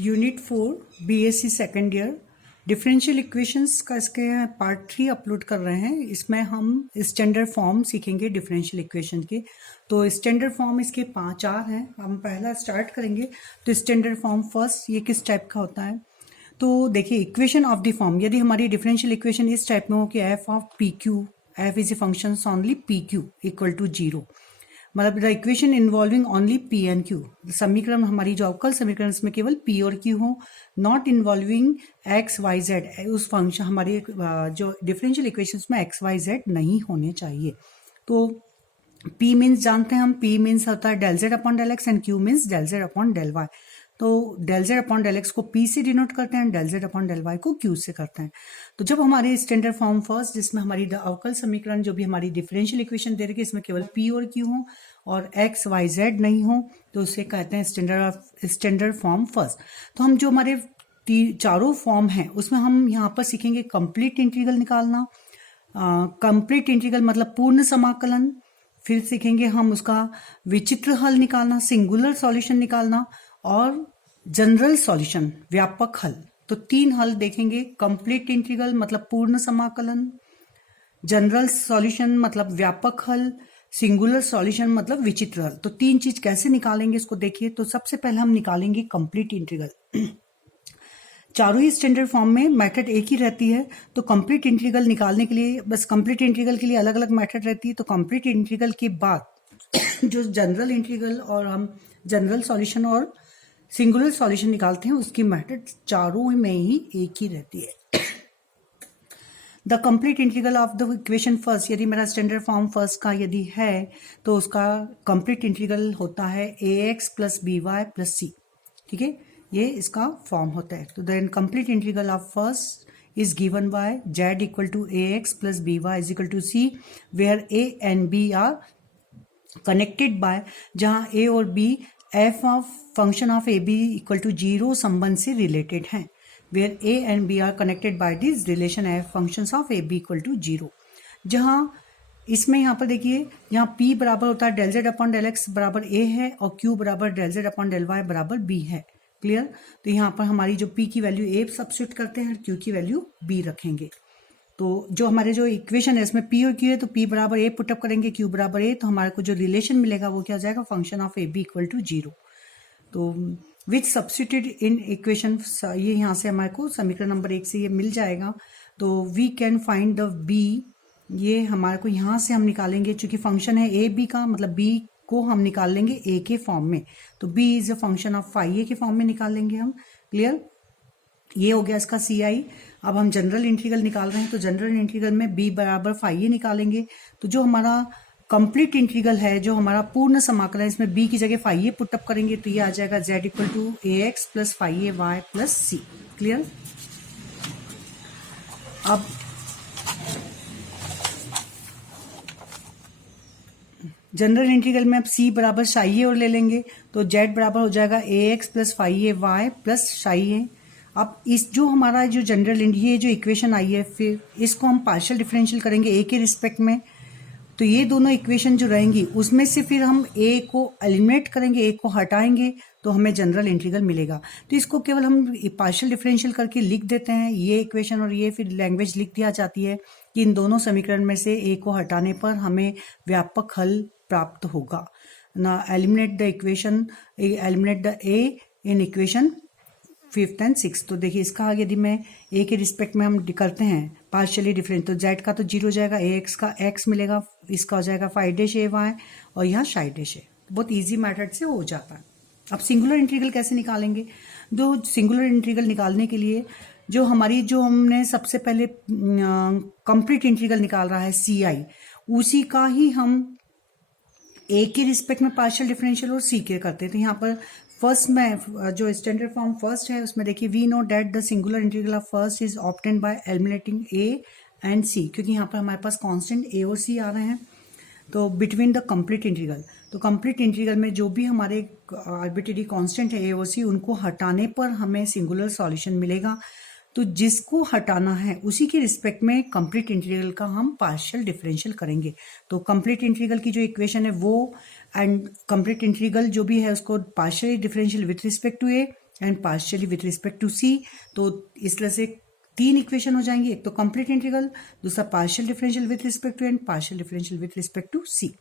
Unit 4 BSc second year differential equations का इसके part 3 upload कर रहे हैं। इसमें हम स्टैंडर्ड फॉर्म सीखेंगे डिफरेंशियल इक्वेशन के। तो स्टैंडर्ड फॉर्म इसके 4 हैं। हम पहला स्टार्ट करेंगे। तो स्टैंडर्ड फॉर्म फर्स्ट ये किस टाइप का होता है? तो देखिए, इक्वेशन ऑफ द फॉर्म, यदि हमारी डिफरेंशियल इक्वेशन इस टाइप में हो कि F of P Q, F is a function only P Q equal to 0, मतलब the equation involving only P and Q, समीकरण हमारी जो अवकल समीकरण इसमें केवल पी और क्यू हो, not involving X Y Z, उस फंक्शन हमारी जो डिफरेंशियल इक्वेशंस में एक्स वाई जेड नहीं होने चाहिए। तो पी मीन्स जानते हैं हम, पी मीन्स होता है del Z upon del x and Q means del Z upon del Y. तो del Z upon del X को पी से डिनोट करते हैं, del Z upon del Y को क्यू से करते हैं। तो जब हमारी स्टैंडर्ड फॉर्म फर्स्ट, जिसमें हमारी अवकल समीकरण जो भी हमारी डिफरेंशियल इक्वेशन दे रही है, इसमें केवल पी और क्यू हो और एक्स वाई जेड नहीं हो, तो उसे कहते हैं स्टैंडर्ड फॉर्म फर्स्ट। तो हम जो हमारे चारों फॉर्म हैं उसमें हम यहाँ पर सीखेंगे कंप्लीट इंटीग्रल निकालना। कंप्लीट इंटीग्रल मतलब पूर्ण समाकलन। फिर सीखेंगे हम उसका विचित्र हल निकालना, सिंगुलर सॉल्यूशन निकालना, और जनरल सॉल्यूशन व्यापक हल। तो 3 हल देखेंगे। कंप्लीट इंटीग्रल मतलब पूर्ण समाकलन, जनरल सॉल्यूशन मतलब व्यापक हल, सिंगुलर सॉल्यूशन मतलब विचित्र हल। तो 3 चीज कैसे निकालेंगे इसको देखिए। तो सबसे पहले हम निकालेंगे कंप्लीट इंटीग्रल। चारों ही स्टैंडर्ड फॉर्म में मेथड एक ही रहती है। तो कंप्लीट इंटीग्रल निकालने के लिए बस कंप्लीट इंटीग्रल के लिए अलग अलग मेथड रहती है। तो कंप्लीट इंटीग्रल के बाद जो जनरल इंटीग्रल और हम जनरल सॉल्यूशन और सिंगुलर सॉल्यूशन निकालते हैं, उसकी मेथड चारों में ही एक ही रहती है। The complete integral of the equation first, यदि मेरा स्टैंडर्ड फॉर्म फर्स्ट का यदि है तो उसका कंप्लीट इंटीग्रल होता है A X plus B Y plus C. ठीक है, ये इसका फॉर्म होता है। तो then complete integral of first is given by z equal to ax plus by is equal to c, where a and b are connected by, जहां a और b f of function of A B equal to 0 संबंध से related हैं, where a and b are connected by this relation f functions of a b equal to 0। जहां इसमें यहाँ पर देखिए, यहाँ p बराबर होता है del Z upon del X बराबर a है और q बराबर del Z upon del Y बराबर b है। क्लियर? तो यहाँ पर हमारी जो p की वैल्यू a सब्स्टिट्यूट करते हैं, q की वैल्यू b रखेंगे। तो जो हमारे जो इक्वेशन है इसमें p और q है, तो p बराबर a पुटअप करेंगे, q बराबर a, तो हमारे को जो रिलेशन मिलेगा वो क्या हो जाएगा, function of A B equal to 0। तो विच सब्स्टिट्यूट इन इक्वेशन, ये यहाँ से हमारे को समीकरण नंबर 1 से ये मिल जाएगा। तो we can find the b, ये हमारे को यहाँ से हम निकालेंगे, चूंकि फंक्शन है ए बी का, मतलब b को हम निकाल लेंगे a के फॉर्म में। तो b is a function of phi A के फॉर्म में निकाल लेंगे हम। क्लियर? ये हो गया इसका सी आई। अब हम जनरल इंटीग्रल निकाल रहे हैं, तो जनरल इंटीग्रल में b बराबर फाई ए निकालेंगे। तो जो हमारा कंप्लीट इंटीग्रल है, जो हमारा पूर्ण समाकलन है, इसमें b की जगह फाई ए पुटअप करेंगे, तो ये आ जाएगा z equal to A X plus phi A Y plus C. Clear? अब जनरल इंटीग्रल में अब c बराबर साई ए और ले लेंगे, तो z बराबर हो जाएगा A X plus phi A Y plus psi ए। अब इस जो हमारा जो जनरल ये जो इक्वेशन आई है, फिर इसको हम पार्शियल डिफरेंशियल करेंगे a के रिस्पेक्ट में। तो ये दोनों इक्वेशन जो रहेंगी उसमें से फिर हम a को एलिमिनेट करेंगे, a को हटाएंगे, तो हमें जनरल इंटीग्रल मिलेगा। तो इसको केवल हम पार्शियल डिफरेंशियल करके लिख देते हैं, ये इक्वेशन और ये फिर लैंग्वेज लिख दिया जाती है कि इन दोनों समीकरण में से a को हटाने पर हमें व्यापक हल प्राप्त होगा ना। Eliminate the equation, eliminate the a in equation 5th and 6th। तो देखिए, इसका यदि मैं a के रिस्पेक्ट में हम करते हैं पार्शियली डिफरेंट, तो z का तो 0 हो जाएगा, ax का x मिलेगा, इसका हो जाएगा फाई डैश ए वाई और यहाँ साई डैश ए। बहुत इजी मेथड से हो जाता है। अब सिंगुलर इंटीग्रल कैसे निकालेंगे? जो सिंगुलर इंटीग्रल निकालने के लिए जो हमारी जो हमने सबसे पहले कंप्लीट इंटीग्रल निकाल रहा है सी आई, उसी का ही हम a के रिस्पेक्ट में पार्शियल डिफरेंशियल और c के करते हैं। तो यहाँ पर फर्स्ट में जो स्टैंडर्ड फॉर्म फर्स्ट है उसमें देखिए, we know that the singular integral of first is obtained by eliminating a and c, क्योंकि यहाँ पर हमारे पास कांस्टेंट a और c आ रहे हैं। तो बिटवीन द कंप्लीट इंटीग्रल, तो कंप्लीट इंटीग्रल में जो भी हमारे आर्बिट्रेरी कांस्टेंट है a और c, उनको हटाने पर हमें सिंगुलर सॉल्यूशन मिलेगा। तो जिसको हटाना है उसी के रिस्पेक्ट में कंप्लीट इंटीग्रल का हम पार्शियल डिफरेंशियल करेंगे। तो कंप्लीट इंटीग्रल की जो इक्वेशन है वो, एंड कंप्लीट इंटीग्रल जो भी है उसको partial differential with respect to A and partially with respect to C. तो इस तरह से 3 इक्वेशन हो जाएंगे, एक तो कंप्लीट इंटीग्रल, दूसरा partial differential with respect to and partial differential with respect to C.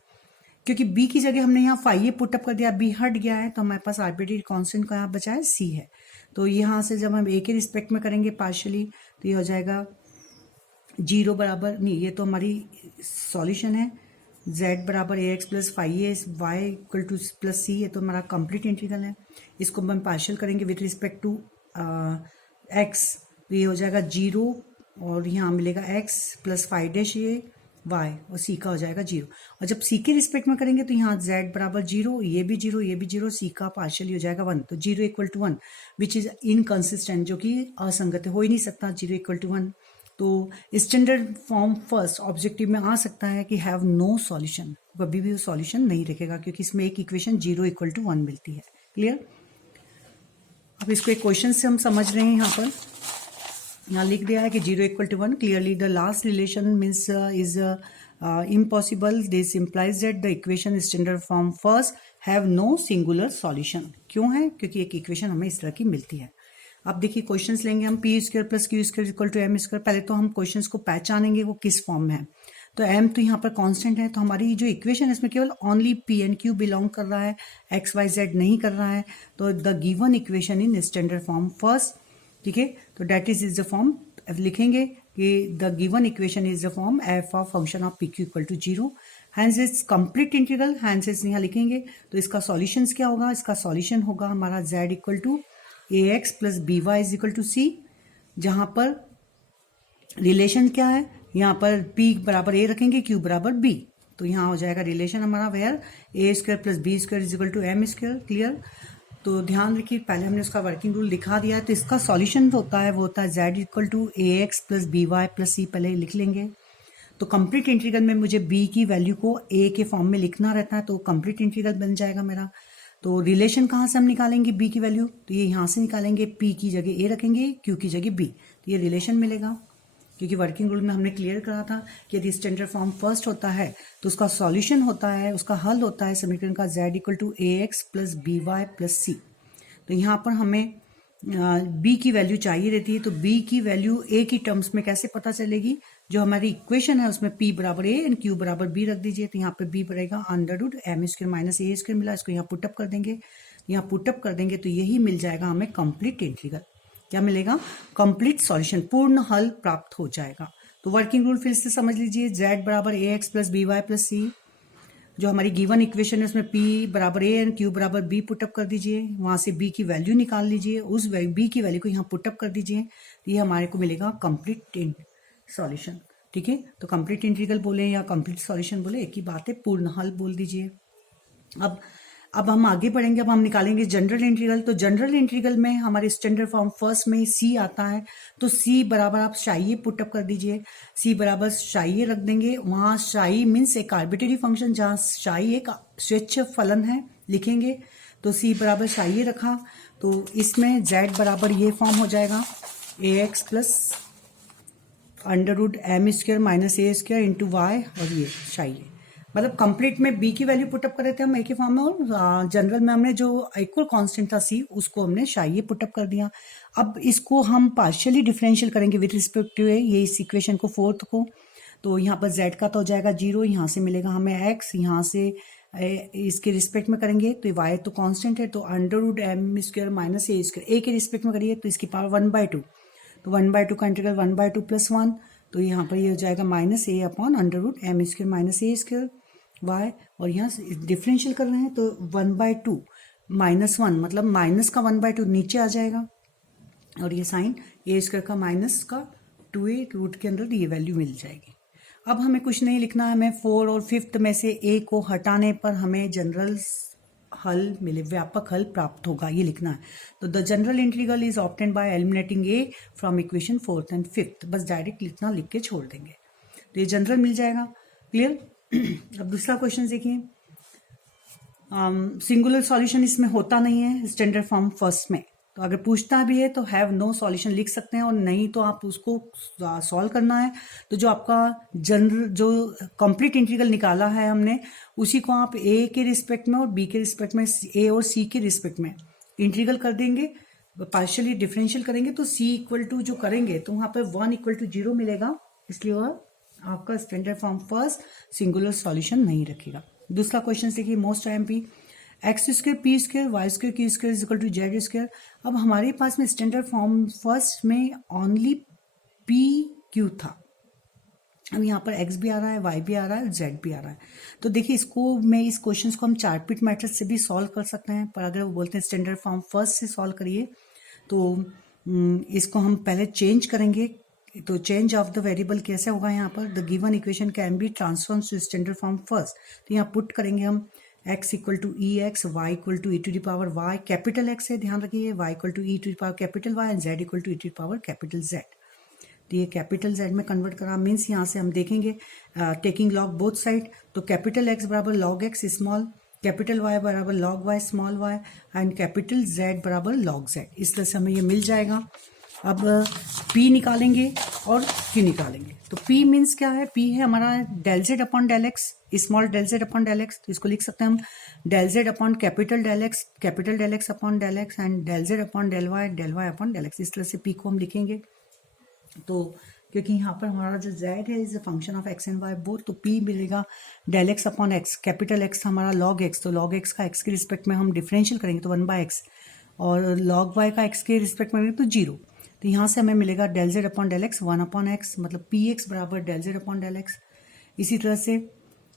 क्योंकि b की जगह हमने यहाँ फाई ए पुटअप कर दिया, b हट गया है, तो हमारे पास आर्बिट्रेरी कांस्टेंट का यहाँ बचा है c है। तो यहाँ से जब हम a के रिस्पेक्ट में करेंगे पार्शियली, तो ये हो जाएगा 0 बराबर, नहीं ये तो हमारी सॉल्यूशन है, z बराबर A X plus phi A Y equal two plus सी, ये तो हमारा कंप्लीट इंटीग्रल है। इसको हम पार्शियल करेंगे विथ रिस्पेक्ट टू x, तो ये हो जाएगा 0 और यहाँ मिलेगा x प्लस फाइव डैश ये y और c का हो जाएगा 0। और जब c के रिस्पेक्ट में करेंगे तो यहाँ z बराबर 0, ये भी 0, ये भी 0, c का पार्शियली हो जाएगा 1। तो 0 equal to 1 which is inconsistent, जो कि असंगत हो ही नहीं सकता 0 इक्वल टू 1। तो स्टैंडर्ड फॉर्म फर्स्ट ऑब्जेक्टिव में आ सकता है कि हैव नो सॉल्यूशन, कभी भी सॉल्यूशन नहीं रखेगा क्योंकि इसमें एक इक्वेशन 0 इक्वल टू 1 मिलती है। क्लियर? अब इसको एक क्वेश्चन से हम समझ रहे हैं। यहाँ पर यहाँ लिख दिया है कि 0 equal to 1, clearly the last relation means is impossible, this implies that the equation standard form first have no singular solution. क्यों है? क्योंकि एक इक्वेशन हमें इस तरह की मिलती है। अब देखिए क्वेश्चंस लेंगे हम, P square plus Q square equal to M square. पहले तो हम क्वेश्चंस को पहचानेंगे वो किस फॉर्म में है। तो एम तो यहाँ पर कांस्टेंट है, तो हमारी जो इक्वेशन है इसमें केवल only P and Q belong कर रहा है, एक्स वाई जेड नहीं कर रहा है। तो the given equation in standard form first, ठीक है, तो डेट इज द फॉर्म लिखेंगे कि the given equation is the form F of function of P Q equal to 0, hence is complete integral, hence is यहाँ लिखेंगे। तो इसका solution क्या होगा? इसका सॉल्यूशन होगा हमारा z equal to A X plus B Y is equal to C, जहां पर रिलेशन क्या है, यहाँ पर p बराबर a रखेंगे, q बराबर b, तो यहाँ हो जाएगा रिलेशन हमारा where A square plus B square is equal to M square. Clear? तो ध्यान रखिए, पहले हमने उसका वर्किंग रूल दिखा दिया है, तो इसका सॉल्यूशन होता है वो होता है z equal to A X plus B Y plus C, पहले लिख लेंगे। तो कंप्लीट इंटीग्रल में मुझे b की वैल्यू को a के फॉर्म में लिखना रहता है, तो कंप्लीट इंटीग्रल बन जाएगा मेरा। तो रिलेशन कहाँ से हम निकालेंगे b की वैल्यू? तो ये यहाँ से निकालेंगे, p की जगह a रखेंगे, q की जगह b, तो ये रिलेशन मिलेगा। क्योंकि वर्किंग रूल में हमने क्लियर करा था कि यदि स्टैंडर्ड फॉर्म फर्स्ट होता है तो उसका सॉल्यूशन होता है, उसका हल होता है समीकरण का z equal to A X plus B Y plus C. तो यहाँ पर हमें b की वैल्यू चाहिए रहती है, तो b की वैल्यू a की टर्म्स में कैसे पता चलेगी? जो हमारी इक्वेशन है उसमें p बराबर a एंड q बराबर b रख दीजिए, तो यहाँ पे b बढ़ेगा under root M square minus A square मिला, इसको यहाँ पुटअप कर देंगे, यहाँ पुटअप कर देंगे तो यही मिल जाएगा हमें कंप्लीट इंटीग्रल। क्या मिलेगा? कंप्लीट सॉल्यूशन, पूर्ण हल प्राप्त हो जाएगा। तो वर्किंग रूल फिर से समझ लीजिए, z बराबर A X plus B Y plus C, जो हमारी गिवन इक्वेशन है उसमें p बराबर a एंड q बराबर b पुटअप कर दीजिए, वहां से b की वैल्यू निकाल लीजिए, उस b की वैल्यू को यहाँ पुटअप कर दीजिए, तो ये हमारे को मिलेगा कंप्लीट सॉल्यूशन। ठीक है, तो कंप्लीट इंटीग्रल बोले या कंप्लीट सॉल्यूशन बोले एक ही बात है, पूर्ण हल बोल दीजिए। अब हम आगे बढ़ेंगे, अब हम निकालेंगे जनरल इंटीग्रल। तो जनरल इंटीग्रल में हमारे स्टैंडर्ड फॉर्म फर्स्ट में सी आता है, तो सी बराबर आप शाई पुटअप कर दीजिए, सी बराबर शाई रख देंगे, वहां शाई मीन्स एक आर्बिट्रेरी फंक्शन, जहां शाई एक स्वेच्छ फलन है लिखेंगे, तो सी बराबर शाई रखा, तो इसमें जेड बराबर ये फॉर्म हो जाएगा A X plus under root M square minus A square into Y, और ये शाई, मतलब कंप्लीट में b की वैल्यू पुटअप कर रहे थे हम a के फॉर्म में, और जनरल में हमने जो इक्वल कांस्टेंट था c उसको हमने शाई पुटअप कर दिया। अब इसको हम पार्शियली डिफरेंशियल करेंगे विद रिस्पेक्ट टू ये इस इक्वेशन को फोर्थ को, तो यहाँ पर z का तो हो जाएगा 0, यहाँ से मिलेगा हमें x, यहाँ से इसके रिस्पेक्ट में करेंगे तो y तो कांस्टेंट है, तो under root M square minus A square, a के रिस्पेक्ट में करिए तो इसकी पावर 1/2, तो 1/2 का इंटीग्रल 1/2 प्लस 1, तो यहाँ पर ये हो जाएगा minus A upon under root M square minus A square Y, और यहाँ डिफरेंशियल कर रहे हैं तो 1/2 माइनस 1, मतलब माइनस का 1/2 नीचे आ जाएगा, और ये साइन ए स्क्वायर का माइनस का 2a रूट के अंदर ये वैल्यू मिल जाएगी। अब हमें कुछ नहीं लिखना है, हमें 4 और 5th में से a को हटाने पर हमें जनरल हल मिले, व्यापक हल प्राप्त होगा, ये लिखना है। तो the general integral is obtained by eliminating a from equation 4th and 5th, बस डायरेक्ट इतना लिख के छोड़ देंगे तो ये जनरल मिल जाएगा। क्लियर? अब दूसरा क्वेश्चन देखिए, सिंगुलर सॉल्यूशन इसमें होता नहीं है स्टैंडर्ड फॉर्म फर्स्ट में, तो अगर पूछता भी है तो हैव नो सॉल्यूशन लिख सकते हैं, और नहीं तो आप उसको सॉल्व करना है, तो जो आपका जनरल जो कंप्लीट इंटीग्रल निकाला है हमने उसी को आप a के रिस्पेक्ट में और b के रिस्पेक्ट में, a और c के रिस्पेक्ट में इंटीग्रल कर देंगे, पार्शियली डिफरेंशियल करेंगे तो c इक्वल टू जो करेंगे तो वहां पर 1 इक्वल टू 0 मिलेगा, इसलिए वह आपका standard form first singular solution नहीं रखेगा। दूसरा क्वेश्चन देखिए, most IMP X square P square Y square Q square is equal to Z square. अब हमारे पास में स्टैंडर्ड फॉर्म फर्स्ट में ओनली पी क्यू था, अब यहाँ पर x भी आ रहा है, y भी आ रहा है, z भी आ रहा है। तो देखिए इसको मैं इस क्वेश्चन को हम चार पिट मैथड से भी सॉल्व कर सकते हैं, पर अगर वो बोलते हैं स्टैंडर्ड फॉर्म फर्स्ट से सॉल्व करिए तो इसको हम पहले चेंज करेंगे। तो चेंज ऑफ द वेरिएबल कैसे होगा, यहाँ पर the given equation can be transform to standard form first. तो यहाँ पुट करेंगे हम x equal to E X, Y equal to E to the power Y capital x है, ध्यान रखिए, y equal to E to the power capital y and z equal to E to the power capital z। तो ये capital z में convert करा, means यहाँ से हम देखेंगे टेकिंग लॉग बोथ साइड, तो कैपिटल x बराबर log x small, capital y बराबर log y small y and capital z बराबर लॉग z। इस तरह से हमें ये मिल जाएगा। अब p निकालेंगे और q निकालेंगे। तो p मीन्स क्या है, p है हमारा del z upon del x, small del z upon del x। तो इसको लिख सकते हैं हम del z upon capital del x, capital del x upon del x एंड डेल z upon del y upon del x। इस तरह से p को हम लिखेंगे। तो क्योंकि यहाँ पर हमारा जो z है is a function of x and y both, तो p मिलेगा del x upon x, capital x हमारा log x, तो log x का x के रिस्पेक्ट में हम डिफरेंशियल करेंगे तो 1/x, और log y का x के रिस्पेक्ट में तो 0। तो यहाँ से हमें मिलेगा del z upon del x 1 upon x, मतलब px बराबर del z upon del x। इसी तरह से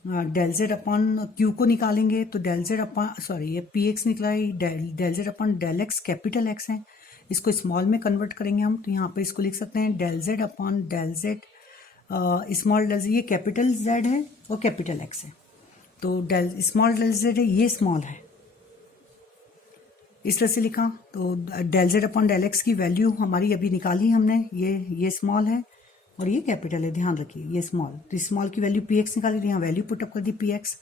डेल z अपॉन q को निकालेंगे तो डेल z अपॉन ये px निकला है, del z upon del x capital x है, इसको स्मॉल में कन्वर्ट करेंगे हम, तो यहाँ पे इसको लिख सकते हैं del z upon del z small del z, ये कैपिटल z है और कैपिटल x है, तो डेल स्मॉल डेल z है, ये स्मॉल है, इस तरह से लिखा। तो del z upon del x की वैल्यू हमारी अभी निकाली हमने, ये स्मॉल है और ये कैपिटल है, ध्यान रखिए ये स्मॉल, तो स्मॉल की वैल्यू px निकाली, तो यहाँ वैल्यू पुटअप कर दी px।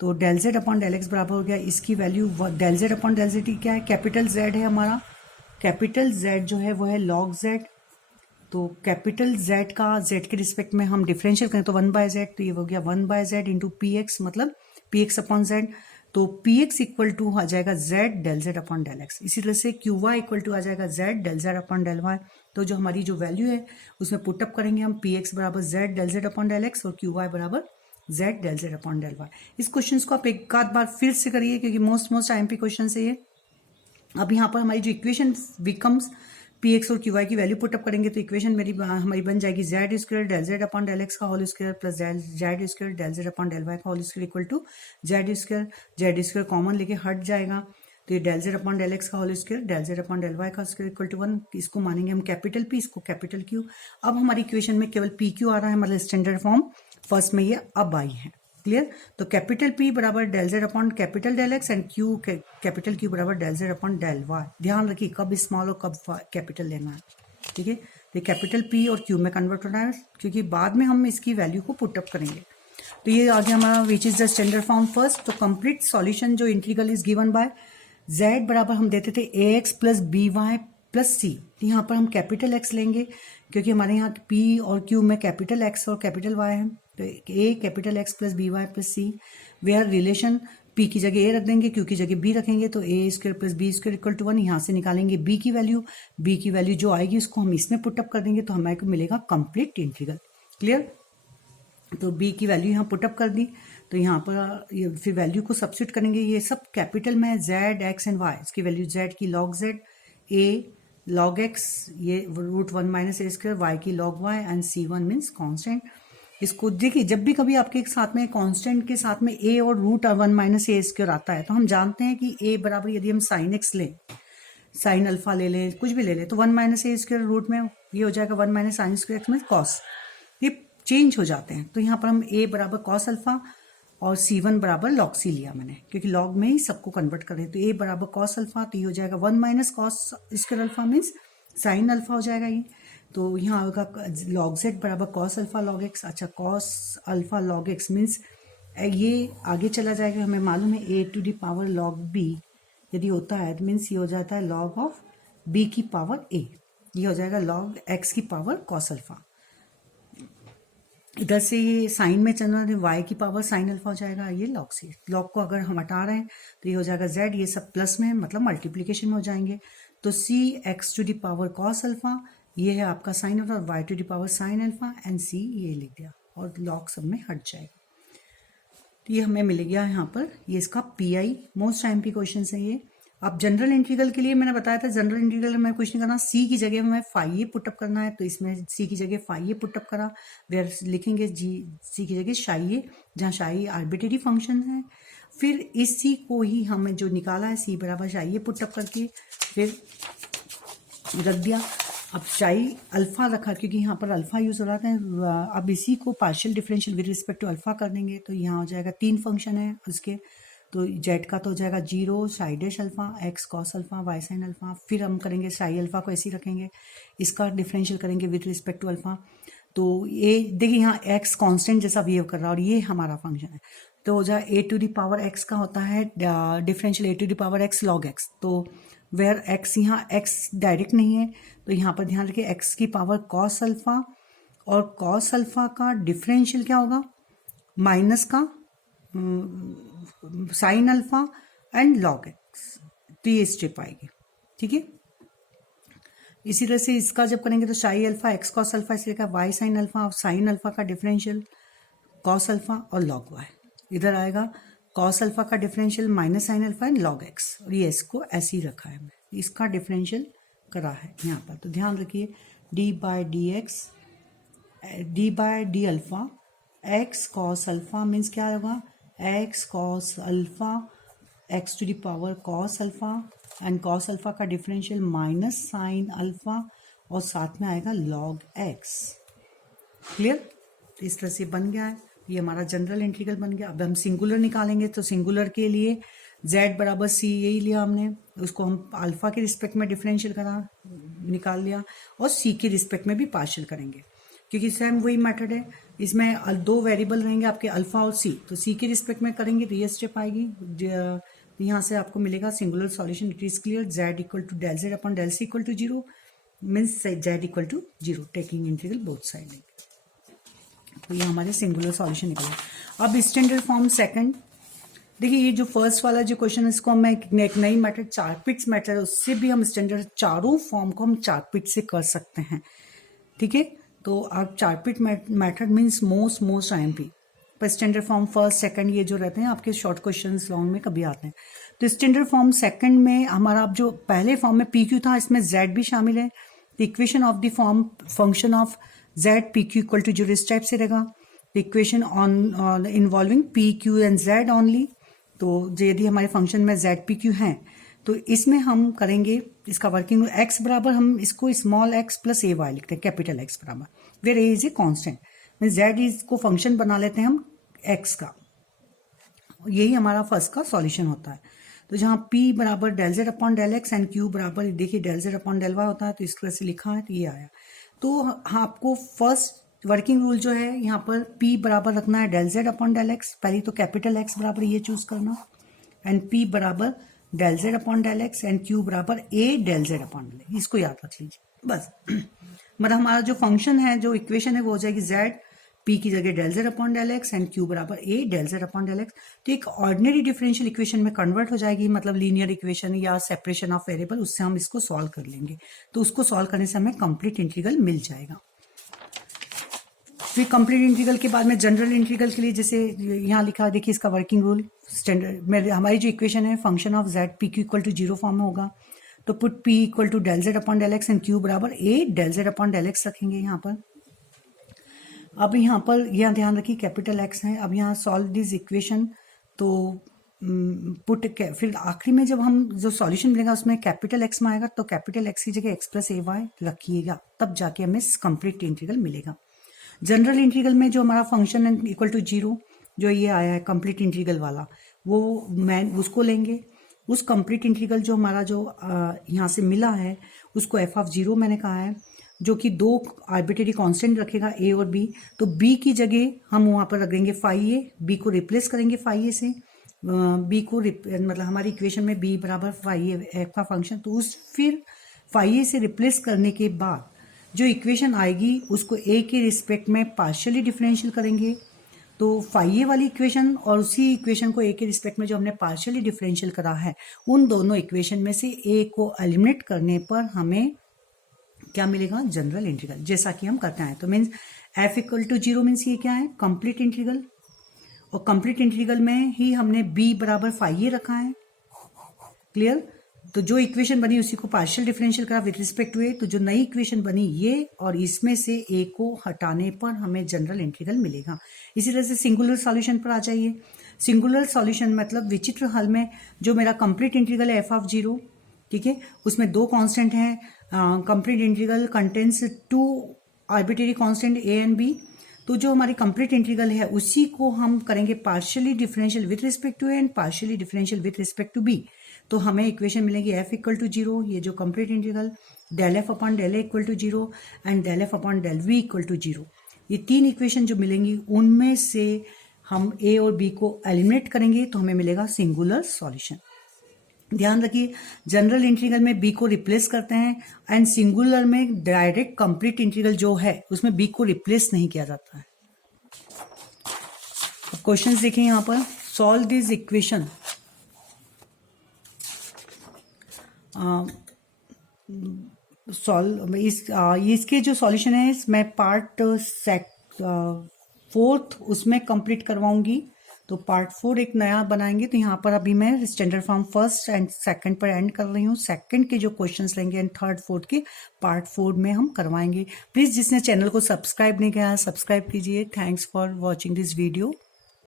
तो del z upon del x बराबर हो गया, इसकी value del z upon del z क्या है, कैपिटल z है हमारा, कैपिटल z जो है वो है log z। तो कैपिटल z का z के रिस्पेक्ट में हम डिफरेंशियल करें तो 1/z, तो ये हो गया 1/z इंटू px, मतलब px अपॉन z। तो px इक्वल टू आ जाएगा z del z upon del x। इसी तरह से qy इक्वल टू आ जाएगा z del z upon del y। तो जो हमारी जो वैल्यू है उसमें पुटअप करेंगे हम px बराबर z del z upon del x और qy बराबर z del z upon del y। इस क्वेश्चन को आप एक आध बार फिर से करिए क्योंकि मोस्ट आईएमपी क्वेश्चन है ये। अब यहाँ पर हमारी जो इक्वेशन बिकम्स px और qy की वैल्यू पुटअप करेंगे तो इक्वेशन हमारी बन जाएगी z square del z upon del x का whole square plus z square del z upon del y का whole square equal to z square common लेके हट जाएगा, तो ये del z upon del x का whole square del z upon del y का square equal to 1। इसको मानेंगे हम कैपिटल P, इसको कैपिटल Q। अब हमारी इक्वेशन में केवल PQ आ रहा है, मतलब स्टैंडर्ड फॉर्म फर्स्ट में ये अब आई है, क्लियर। तो कैपिटल P बराबर del z upon capital del x and Q capital Q बराबर del z upon del y। ध्यान रखिए कब स्मॉल और कब कैपिटल लेना है, ठीक है। तो कैपिटल P और Q में कन्वर्ट होना है क्योंकि बाद में हम इसकी वैल्यू को पुटअप करेंगे। तो ये आ गया हमारा which is the standard form first. तो कंप्लीट सॉल्यूशन जो integral is given by z बराबर हम देते थे ax plus B Y plus C. यहाँ पर हम कैपिटल x लेंगे क्योंकि हमारे यहाँ P और Q में कैपिटल x और कैपिटल y है, तो a capital x plus B Y plus c, where relation p की जगह a रख देंगे, q की जगह b रखेंगे, तो a square plus B square equal to 1। यहाँ से निकालेंगे b की वैल्यू जो आएगी उसको हम इसमें पुटअप कर देंगे तो हमारे को मिलेगा कंप्लीट इंटीग्रल, क्लियर। तो b की वैल्यू यहाँ पुटअप कर दी, तो यहाँ पर फिर वैल्यू को सब्स्टिट्यूट करेंगे, ये सब कैपिटल में है z x एंड y, इसकी वैल्यू z की log z, a log x, ये root 1 minus A square, y की log y and c1 means constant. इसको देखिए जब भी कभी आपके साथ में कांस्टेंट के साथ में a और रूट 1 माइनस ए स्क्वायर आता है तो हम जानते हैं कि a बराबर यदि हम साइन x लें, साइन अल्फा ले लें, कुछ भी ले लें, तो 1 माइनस ए स्क्वायर रूट में ये हो जाएगा 1 माइनस साइन स्क्वायर एक्स में कॉस, ये चेंज हो जाते हैं। तो यहाँ पर हम a बराबर कॉस अल्फा और c1 बराबर लॉग सी लिया मैंने क्योंकि लॉग में ही सबको कन्वर्ट कर रहे हैं। तो a बराबर कॉस अल्फा, तो ये हो जाएगा 1 minus cos square alpha means sine alpha हो जाएगा ये। तो यहाँ होगा लॉग z बराबर कॉस अल्फा लॉग x। अच्छा, cos alpha log x means ये आगे चला जाएगा, हमें मालूम है a to the power log b यदि होता है तो मीन्स ये हो जाता है लॉग ऑफ b की पावर a, ये हो जाएगा लॉग x की पावर कॉस अल्फा। इधर से ये साइन में चलना है, y की पावर साइन अल्फा हो जाएगा, ये लॉग सी। लॉग को अगर हम हटा रहे हैं तो ये हो जाएगा z, ये सब प्लस में मतलब मल्टीप्लीकेशन में हो जाएंगे, तो C X to the power cos alpha, ये है आपका sine alpha, Y to the power sine alpha, and C ये लिख दिया और लॉग सब में हट जाएगा। तो ये हमें मिल गया यहाँ पर, ये इसका pi most time P question है ये। अब जनरल इंटीग्रल के लिए मैंने बताया था, जनरल इंटीग्रल में कुछ नहीं करना, सी की जगह में फाई ए पुटअप करना है, तो इसमें सी की जगह फाई ए पुटअप करा, वेयर लिखेंगे जी सी की जगह शाई ए, जहाँ शाई आर्बिट्रेरी फंक्शन है। फिर इस सी को ही हमें जो निकाला है सी बराबर शाई ए पुटअप करके फिर रख दिया। अब शाई अल्फा रखा क्योंकि यहाँ पर अल्फा यूज हो रहा था। अब इसी को partial differential with respect to alpha कर देंगे, तो यहाँ हो जाएगा 3 फंक्शन है उसके, तो जेड का तो हो जाएगा 0 psi dash alpha, x cos alpha, y sine alpha. फिर हम करेंगे साई अल्फा को ऐसे ही रखेंगे, इसका डिफरेंशियल करेंगे विद रिस्पेक्ट टू अल्फा। तो ये देखिए यहाँ एक्स कांस्टेंट जैसा बिहेव कर रहा है और ये हमारा फंक्शन है, तो हो जाए a to the power x का होता है differential a to the power x log x. तो वेयर एक्स, यहाँ एक्स डायरेक्ट नहीं है, तो यहाँ पर ध्यान रखिए एक्स की पावर कॉस अल्फा, और कॉस अल्फा का डिफरेंशियल क्या होगा, माइनस का sine alpha and log x, तो ये स्टेप आएगी। ठीक है, इसी तरह से इसका जब करेंगे तो Sai alpha x cos alpha, इसलिए वाई साइन अल्फा और साइन अल्फा का डिफरेंशियल कॉस अल्फा और लॉग वाई, इधर आएगा कॉस अल्फा का differential minus sine alpha and log x, और ये इसको ऐसे ही रखा है, इसका डिफरेंशियल करा है यहाँ पर। तो ध्यान रखिए d by d x, d by d alpha x cos alpha means क्या होगा, x cos alpha x to the power cos alpha and cos alpha का डिफरेंशियल माइनस साइन अल्फा और साथ में आएगा लॉग एक्स। क्लियर, तो इस तरह से बन गया है, ये हमारा जनरल इंटीग्रल बन गया। अब हम सिंगुलर निकालेंगे, तो सिंगुलर के लिए z बराबर सी यही लिया हमने, उसको हम अल्फा के रिस्पेक्ट में डिफरेंशियल करा निकाल लिया, और सी के रिस्पेक्ट में भी पार्शियल करेंगे क्योंकि सेम वही मेथड है, इसमें 2 वेरिएबल रहेंगे आपके अल्फा और सी, तो सी के रिस्पेक्ट में करेंगे तो ये स्टेप आएगी। यहाँ से आपको मिलेगा singular solution, it is clear, z equal to del Z upon del c equal to 0 means z equal to 0 taking integral both side. तो ये हमारे सिंगुलर सॉल्यूशन निकले। अब स्टैंडर्ड फॉर्म सेकंड, देखिए ये जो फर्स्ट वाला जो क्वेश्चन है इसको हम एक नई मेथड चारपिट्स मेथड है, उससे भी हम स्टैंडर्ड चारों फॉर्म को हम चारपिट से कर सकते हैं। ठीक है, तो अब Charpit method means most IMP, पर स्टैंडर्ड फॉर्म फर्स्ट सेकंड ये जो रहते हैं आपके शॉर्ट क्वेश्चंस लॉन्ग में कभी आते हैं। तो स्टैंडर्ड फॉर्म सेकंड में हमारा अब जो पहले फॉर्म में पी क्यू था, इसमें जेड भी शामिल है। Equation of the form function of z p Q equal to 0 इस टाइप से रहेगा। Equation on involving p q and z only, तो यदि हमारे फंक्शन में जेड पी क्यू हैं तो इसमें हम करेंगे इसका वर्किंग एक्स बराबर, हम इसको small x plus a y लिखते हैं, कैपिटल एक्स बराबर, where a is a constant, mean z is को फंक्शन बना लेते हैं हम एक्स का। यही हमारा फर्स्ट का सॉल्यूशन होता है। तो जहाँ p बराबर del Z upon del x and q बराबर देखिए del Z upon del y होता है, तो इस तरह से लिखा है, तो ये आया। तो आपको फर्स्ट वर्किंग रूल जो है यहाँ पर p बराबर रखना है del Z upon del x, पहले तो कैपिटल एक्स बराबर ये चूज करना, एंड p बराबर del Z upon del x and q बराबर a del Z upon del x, इसको याद रख लीजिए बस। मतलब हमारा जो फंक्शन है, जो इक्वेशन है वो हो जाएगी z p की जगह del Z upon del x and q बराबर a del Z upon del x. तो एक ऑर्डिनरी डिफरेंशियल इक्वेशन में कन्वर्ट हो जाएगी, मतलब लीनियर इक्वेशन या सेपरेशन ऑफ वेरिएबल, उससे हम इसको सॉल्व कर लेंगे। तो उसको सॉल्व करने से हमें कंप्लीट इंटीग्रल मिल जाएगा। फिर कंप्लीट इंटीग्रल के बाद में जनरल इंटीग्रल के लिए जैसे यहाँ लिखा, देखिए इसका वर्किंग रूल स्टैंडर्ड में हमारी जो इक्वेशन है function of z p Q equal to 0 form में होगा, तो put p equal to del Z upon del x and q बराबर a del Z upon del x रखेंगे यहाँ पर। अब यहाँ पर यह ध्यान रखिए कैपिटल एक्स है। अब यहाँ सॉल्व दिस इक्वेशन, तो पुट फिर आखिरी में जब हम जो सॉल्यूशन मिलेगा उसमें कैपिटल एक्स में आएगा, तो कैपिटल एक्स की जगह एक्स प्लस ए वाई रखिएगा, तब जाके हमें कंप्लीट इंटीग्रल मिलेगा। जनरल इंटीग्रल में जो हमारा फंक्शन है इक्वल टू 0 जो ये आया है कंप्लीट इंटीग्रल वाला, वो मैं उसको लेंगे। उस कंप्लीट इंटीग्रल जो हमारा जो यहाँ से मिला है उसको एफ ऑफ 0 मैंने कहा है, जो कि 2 आर्बिट्रेरी कांस्टेंट रखेगा a और b, तो b की जगह हम वहाँ पर रख देंगे फाई ए, b को रिप्लेस करेंगे फाई ए से, b को मतलब हमारी इक्वेशन में b बराबर फाई ए का फंक्शन, तो उस फिर फाई ए से रिप्लेस करने के बाद जो इक्वेशन आएगी उसको a के रिस्पेक्ट में पार्शियली डिफरेंशियल करेंगे, तो ये वाली इक्वेशन और उसी इक्वेशन को ए के रिस्पेक्ट में जो हमने पार्शियली डिफरेंशियल करा है, उन दोनों इक्वेशन में से ए को एलिमिनेट करने पर हमें क्या मिलेगा, जनरल इंटीग्रल, जैसा कि हम करते हैं। तो means f equal to 0 means ये क्या है, कंप्लीट इंटीग्रल, और कंप्लीट इंटीग्रल में ही हमने b बराबर फाई ए रखा है। क्लियर। तो जो इक्वेशन बनी उसी को पार्शियल डिफरेंशियल करा विद रिस्पेक्ट टू ए, तो जो नई इक्वेशन बनी ये, और इसमें से ए को हटाने पर हमें जनरल इंटीग्रल मिलेगा। इसी तरह से सिंगुलर सॉल्यूशन पर आ जाइए। सिंगुलर सॉल्यूशन मतलब विचित्र हल में जो मेरा कंप्लीट इंटीग्रल है एफ ऑफ 0, ठीक है, उसमें दो कांस्टेंट हैं। Complete integral contains two arbitrary constant a and b. तो जो हमारी कंप्लीट इंटीग्रल है उसी को हम करेंगे partially differential with respect to A and partially differential with respect to b. तो हमें इक्वेशन मिलेगी एफ इक्वल टू 0, ये जो complete integral, del f upon del a equal to 0 and del f upon del v equal to 0। ये तीन equation जो मिलेंगी उनमें से हम ए और बी को एलिमिनेट करेंगे तो हमें मिलेगा सिंगुलर सॉल्यूशन। ध्यान रखिए, जनरल इंटीग्रल में बी को रिप्लेस करते हैं एंड सिंगुलर में डायरेक्ट कंप्लीट इंटीग्रल जो है उसमें बी को रिप्लेस नहीं किया जाता है। अब क्वेश्चंस देखें यहां पर, सॉल्व दिस इक्वेशन। इसके जो सॉल्यूशन है मैं पार्ट 4 उसमें कंप्लीट करवाऊंगी। तो पार्ट 4 एक नया बनाएंगे। तो यहाँ पर अभी मैं standard form first and second पर एंड कर रही हूँ। सेकंड के जो क्वेश्चंस लेंगे एंड थर्ड फोर्थ के पार्ट 4 में हम करवाएंगे। प्लीज़ जिसने चैनल को सब्सक्राइब नहीं किया है सब्सक्राइब कीजिए। Thanks for watching this video.